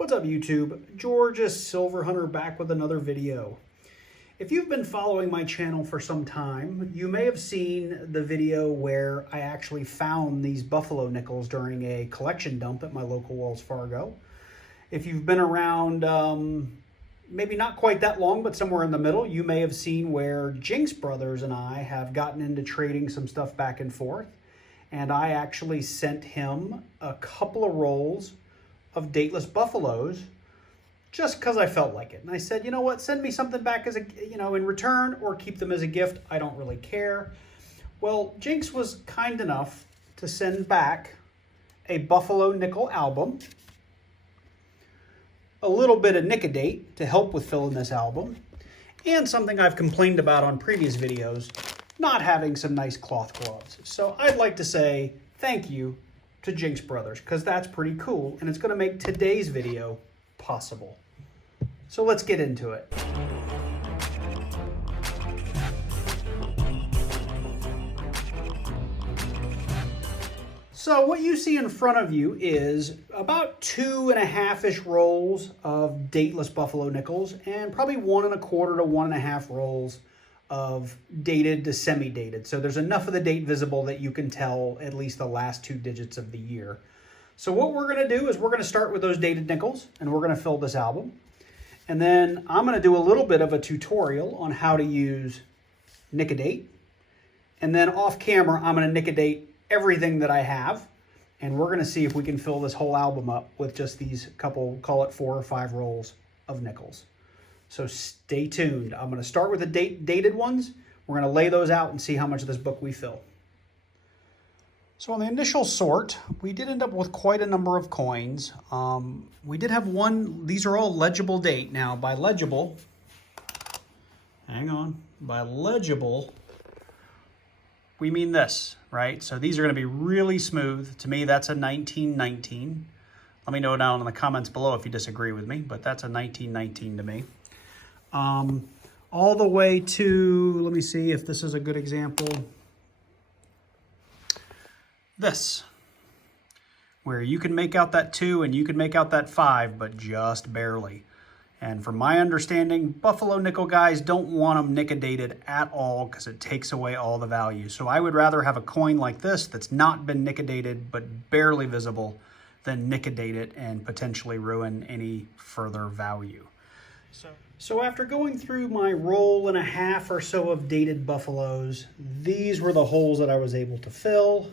What's up YouTube? George's Silver Hunter back with another video. If you've been following my channel for some time, you may have seen the video where I actually found these buffalo nickels during a collection dump at my local Wells Fargo. If you've been around, maybe not quite that long, but somewhere in the middle, you may have seen where jinX brothers and I have gotten into trading some stuff back and forth. And I actually sent him a couple of rolls of dateless buffaloes just because I felt like it. And I said, you know what, send me something back as a, in return, or keep them as a gift. I don't really care. Well, jinX was kind enough to send back a buffalo nickel album, a little bit of Nic-a-date to help with filling this album, and something I've complained about on previous videos, not having some nice cloth gloves. So I'd like to say thank you to jinX brothers, because that's pretty cool, and it's going to make today's video possible. So let's get into it. So what you see in front of you is about 2.5-ish rolls of dateless buffalo nickels, and probably 1.25 to 1.5 rolls of dated to semi-dated. So there's enough of the date visible that you can tell at least the last 2 digits of the year. So what we're going to do is we're going to start with those dated nickels, and we're going to fill this album. And then I'm going to do a little bit of a tutorial on how to use Nic-a-date. And then off camera, I'm going to Nic-a-date everything that I have. And we're going to see if we can fill this whole album up with just these couple, call it 4 or 5 rolls of nickels. So stay tuned. I'm going to start with the dated ones. We're going to lay those out and see how much of this book we fill. So on the initial sort, we did end up with quite a number of coins. We did have one, these are all legible date. Now by legible, hang on, by legible, we mean this, right? So these are going to be really smooth. To me, that's a 1919. Let me know down in the comments below if you disagree with me, but that's a 1919 to me. All the way to, let me see if this is a good example. This, where you can make out that 2 and you can make out that 5, but just barely. And from my understanding, buffalo nickel guys don't want them Nic-a-dated at all because it takes away all the value. So I would rather have a coin like this that's not been Nic-a-dated but barely visible than Nic-a-date it and potentially ruin any further value. So after going through my 1.5 rolls or so of dated buffaloes, these were the holes that I was able to fill.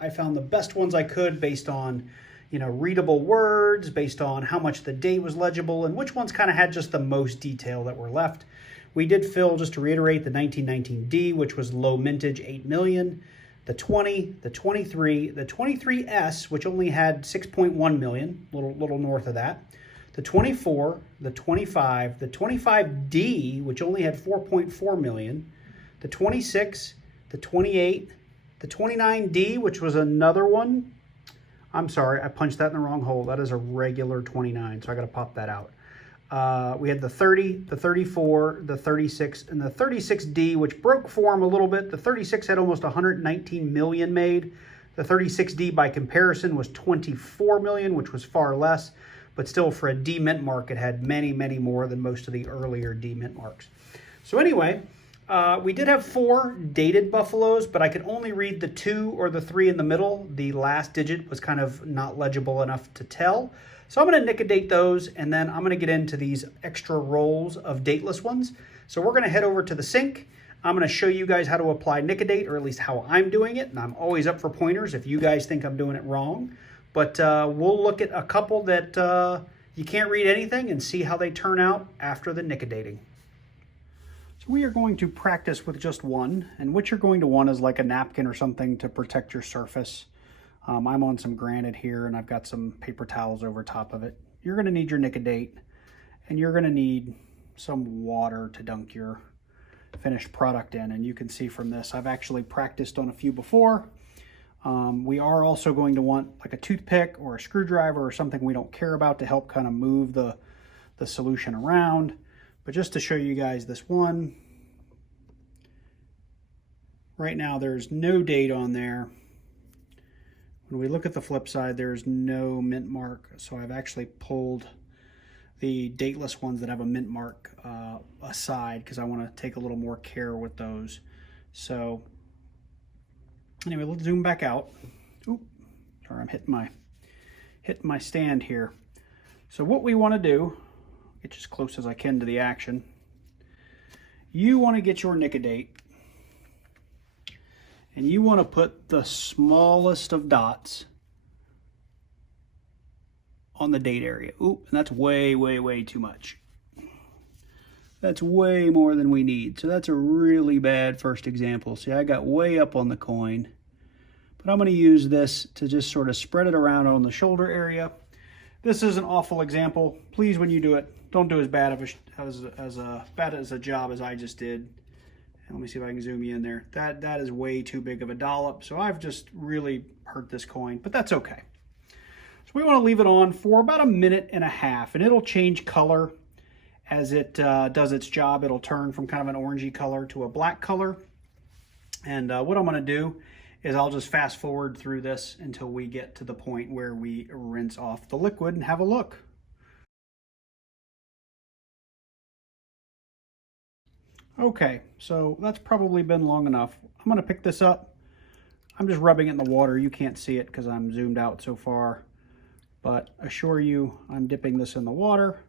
I found the best ones I could based on, readable words, based on how much the date was legible, and which ones kind of had just the most detail that were left. We did fill, just to reiterate, the 1919D, which was low mintage, 8 million, the 20, the 23, the 23S, which only had 6.1 million, little north of that, the 24, the 25, the 25D, which only had 4.4 million, the 26, the 28, the 29D, which was another one. I'm sorry, I punched that in the wrong hole. That is a regular 29, so I got to pop that out. We had the 30, the 34, the 36, and the 36D, which broke form a little bit. The 36 had almost 119 million made. The 36D, by comparison, was 24 million, which was far less. But still, for a D mint mark, it had many, many more than most of the earlier D mint marks. So anyway, we did have 4 dated buffaloes, but I could only read the 2 or the 3 in the middle. The last digit was kind of not legible enough to tell. So I'm going to Nic-a-date those, and then I'm going to get into these extra rolls of dateless ones. So we're going to head over to the sink. I'm going to show you guys how to apply Nic-a-date, or at least how I'm doing it. And I'm always up for pointers if you guys think I'm doing it wrong. But we'll look at a couple that you can't read anything and see how they turn out after the Nic-a-dating. So we are going to practice with just one, and what you're going to want is like a napkin or something to protect your surface. I'm on some granite here, and I've got some paper towels over top of it. You're going to need your Nic-a-date, and you're going to need some water to dunk your finished product in. And you can see from this, I've actually practiced on a few before. We are also going to want like a toothpick or a screwdriver or something we don't care about to help kind of move the solution around. But just to show you guys this one, right now there's no date on there. When we look at the flip side, there's no mint mark, so I've actually pulled the dateless ones that have a mint mark aside because I want to take a little more care with those. So anyway, let's zoom back out. Oop, sorry, I'm hitting my stand here. So what we want to do, get as close as I can to the action. You want to get your Nic-a-date, and you want to put the smallest of dots on the date area. Oop, and that's way, way, way too much. That's way more than we need. So that's a really bad first example. See, I got way up on the coin, but I'm going to use this to just sort of spread it around on the shoulder area. This is an awful example. Please, when you do it, don't do as bad a job as I just did. And let me see if I can zoom you in there. That is way too big of a dollop. So I've just really hurt this coin, but that's okay. So we want to leave it on for about 1.5 minutes, and it'll change color as it does its job. It'll turn from kind of an orangey color to a black color. And what I'm going to do is I'll just fast forward through this until we get to the point where we rinse off the liquid and have a look. Okay, so that's probably been long enough. I'm going to pick this up. I'm just rubbing it in the water. You can't see it because I'm zoomed out so far, but assure you I'm dipping this in the water.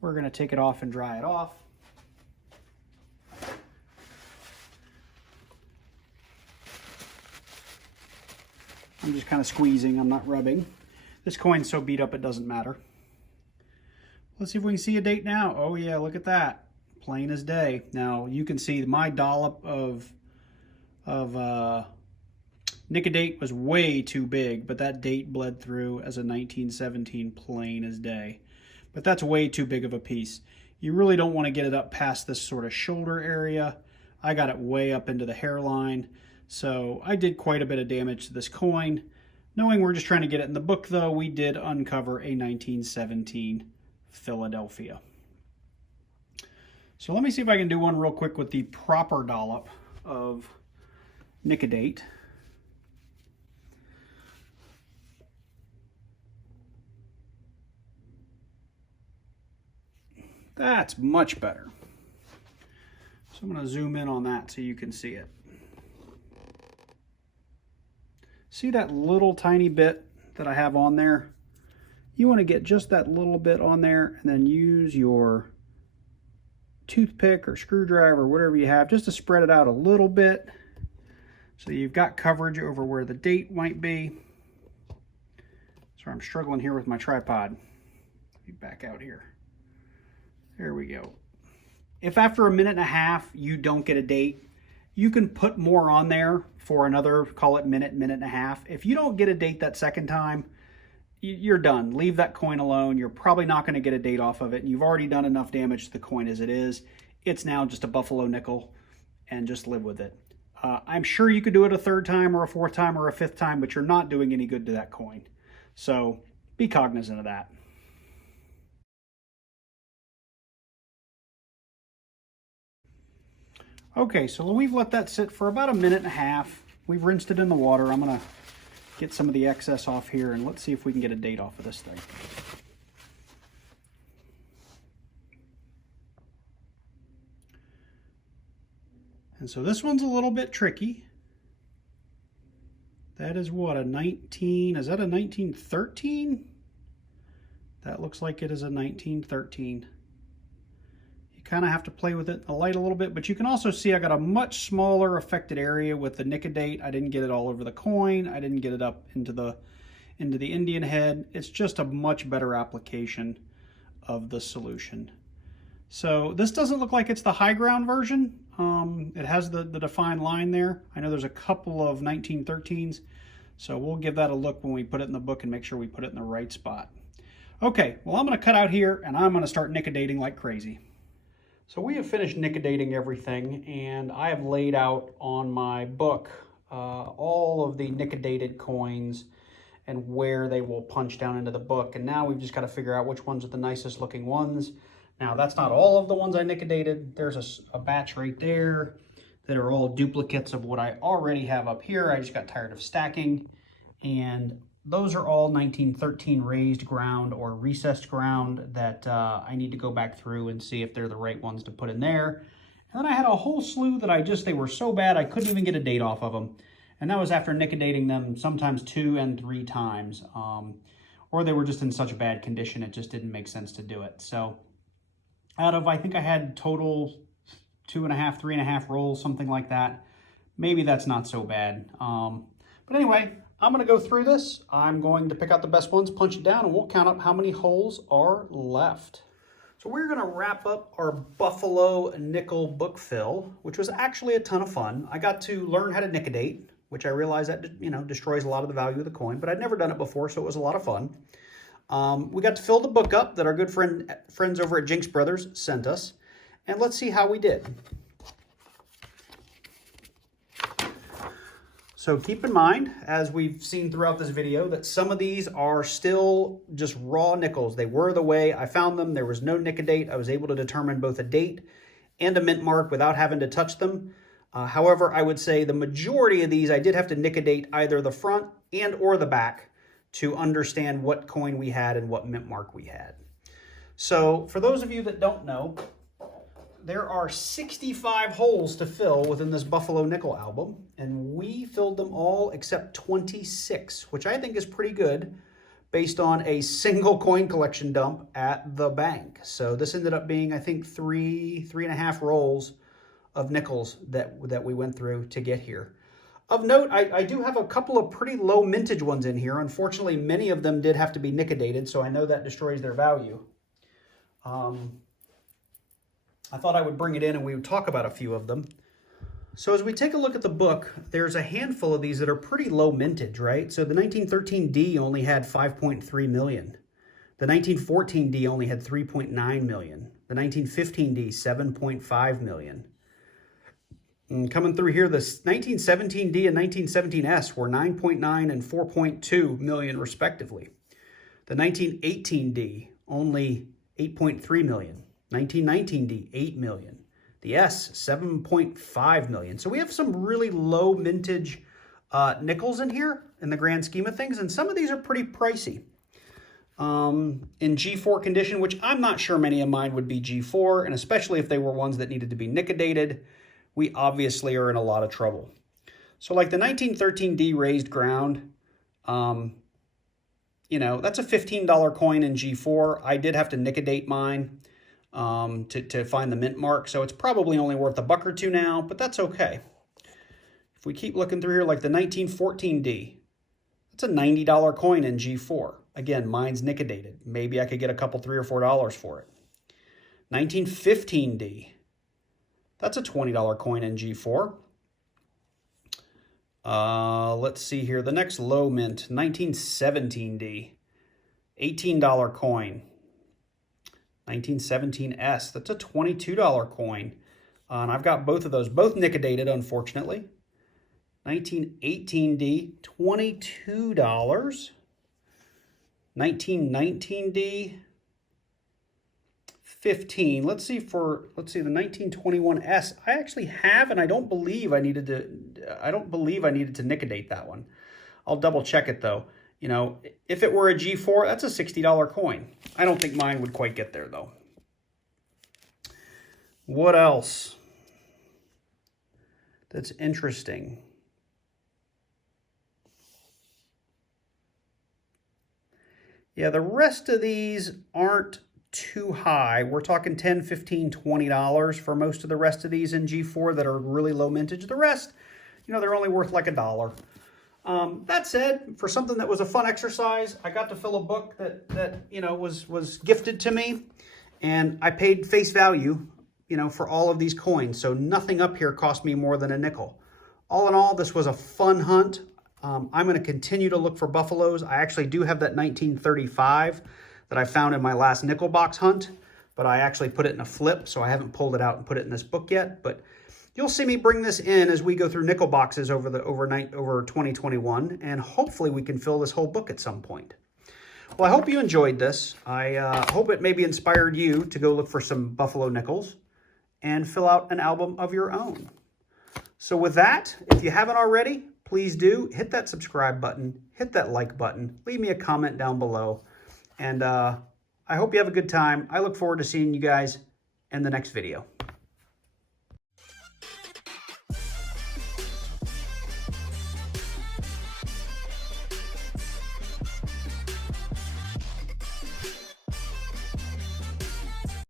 We're going to take it off and dry it off. I'm just kind of squeezing, I'm not rubbing. This coin's so beat up it doesn't matter. Let's see if we can see a date now. Oh yeah, look at that. Plain as day. Now you can see my dollop of Nic-a-date was way too big, but that date bled through as a 1917 plain as day. But that's way too big of a piece. You really don't want to get it up past this sort of shoulder area. I got it way up into the hairline. So I did quite a bit of damage to this coin. Knowing we're just trying to get it in the book though, we did uncover a 1917 Philadelphia. So let me see if I can do one real quick with the proper dollop of Nic-a-date. That's much better. So I'm going to zoom in on that so you can see it. See that little tiny bit that I have on there? You want to get just that little bit on there and then use your toothpick or screwdriver or whatever you have just to spread it out a little bit so you've got coverage over where the date might be. Sorry, I'm struggling here with my tripod. Let me back out here. There we go. If after 1.5 minutes you don't get a date, you can put more on there for another, call it minute, 1.5 minutes. If you don't get a date that second time, you're done. Leave that coin alone. You're probably not going to get a date off of it. You've already done enough damage to the coin as it is. It's now just a buffalo nickel, and just live with it. I'm sure you could do it a 3rd time or a 4th time or a 5th time, but you're not doing any good to that coin. So be cognizant of that. Okay, so we've let that sit for about 1.5 minutes. We've rinsed it in the water. I'm going to get some of the excess off here, and let's see if we can get a date off of this thing. And so this one's a little bit tricky. That is what, is that a 1913? That looks like it is a 1913. Kind of have to play with it in the light a little bit, but you can also see I got a much smaller affected area with the Nic-a-date. I didn't get it all over the coin. I didn't get it up into the Indian head. It's just a much better application of the solution. So this doesn't look like it's the high ground version. It has the defined line there. I know there's a couple of 1913s, so we'll give that a look when we put it in the book and make sure we put it in the right spot. Okay, well, I'm going to cut out here and I'm going to start Nic-a-dating like crazy. So we have finished Nic-a-dating everything, and I have laid out on my book all of the Nic-a-dated coins and where they will punch down into the book. And now we've just got to figure out which ones are the nicest looking ones. Now that's not all of the ones I Nic-a-dated. There's a batch right there that are all duplicates of what I already have up here. I just got tired of stacking. And those are all 1913 raised ground or recessed ground that I need to go back through and see if they're the right ones to put in there. And then I had a whole slew that they were so bad I couldn't even get a date off of them. And that was after Nic-a-dating them sometimes 2 and 3 times. Or they were just in such bad condition it just didn't make sense to do it. So out of, I think I had total 2.5, 3.5 rolls, something like that. Maybe that's not so bad. But anyway, I'm going to go through this. I'm going to pick out the best ones, punch it down, and we'll count up how many holes are left. So we're going to wrap up our Buffalo nickel book fill, which was actually a ton of fun. I got to learn how to Nic-a-date, which I realized that, destroys a lot of the value of the coin, but I'd never done it before, so it was a lot of fun. We got to fill the book up that our good friends over at jinX Brothers sent us, and let's see how we did. So keep in mind, as we've seen throughout this video, that some of these are still just raw nickels. They were the way I found them. There was no Nic-a-date. I was able to determine both a date and a mint mark without having to touch them. However, I would say the majority of these, I did have to Nic-a-date either the front and or the back to understand what coin we had and what mint mark we had. So for those of you that don't know, there are 65 holes to fill within this Buffalo nickel album, and we filled them all except 26, which I think is pretty good based on a single coin collection dump at the bank. So this ended up being, I think, 3.5 rolls of nickels that we went through to get here. Of note, I do have a couple of pretty low mintage ones in here. Unfortunately, many of them did have to be Nic-a-dated, so I know that destroys their value. I thought I would bring it in and we would talk about a few of them. So as we take a look at the book, there's a handful of these that are pretty low mintage, right? So the 1913D only had 5.3 million. The 1914D only had 3.9 million. The 1915D, 7.5 million. And coming through here, the 1917D and 1917S were 9.9 and 4.2 million respectively. The 1918D, only 8.3 million. 1919D, 8 million. The S, 7.5 million. So we have some really low mintage nickels in here in the grand scheme of things, and some of these are pretty pricey. In G4 condition, which I'm not sure many of mine would be G4, and especially if they were ones that needed to be Nic-a-dated, we obviously are in a lot of trouble. So like the 1913D raised ground, that's a $15 coin in G4. I did have to Nic-a-date mine to find the mint mark, so it's probably only worth $1 or $2 now, but that's okay. If we keep looking through here, like the 1914D, that's a $90 coin in G4. Again, mine's Nic-a-dated. Maybe I could get a couple $3 or $4 for it. 1915D, that's a $20 coin in G4. Let's see here. The next low mint, 1917D, $18 coin. 1917S, that's a $22 coin. And I've got both of those, both Nic-a-dated, unfortunately. 1918D, $22. 1919D, $15. Let's see the 1921S. I actually have, and I don't believe I needed to Nic-a-date that one. I'll double check it though. If it were a G4, that's a $60 coin. I don't think mine would quite get there though. What else that's interesting? Yeah, the rest of these aren't too high. We're talking $10, $15, $20 for most of the rest of these in G4 that are really low mintage. The rest, they're only worth like $1. That said, for something that was a fun exercise, I got to fill a book that was gifted to me, and I paid face value, for all of these coins. So nothing up here cost me more than a nickel. All in all, this was a fun hunt. I'm going to continue to look for buffaloes. I actually do have that 1935 that I found in my last nickel box hunt, but I actually put it in a flip, so I haven't pulled it out and put it in this book yet. But you'll see me bring this in as we go through nickel boxes over 2021, and hopefully we can fill this whole book at some point. Well, I hope you enjoyed this. I hope it maybe inspired you to go look for some buffalo nickels and fill out an album of your own. So with that, if you haven't already, please do hit that subscribe button, hit that like button, leave me a comment down below. And I hope you have a good time. I look forward to seeing you guys in the next video.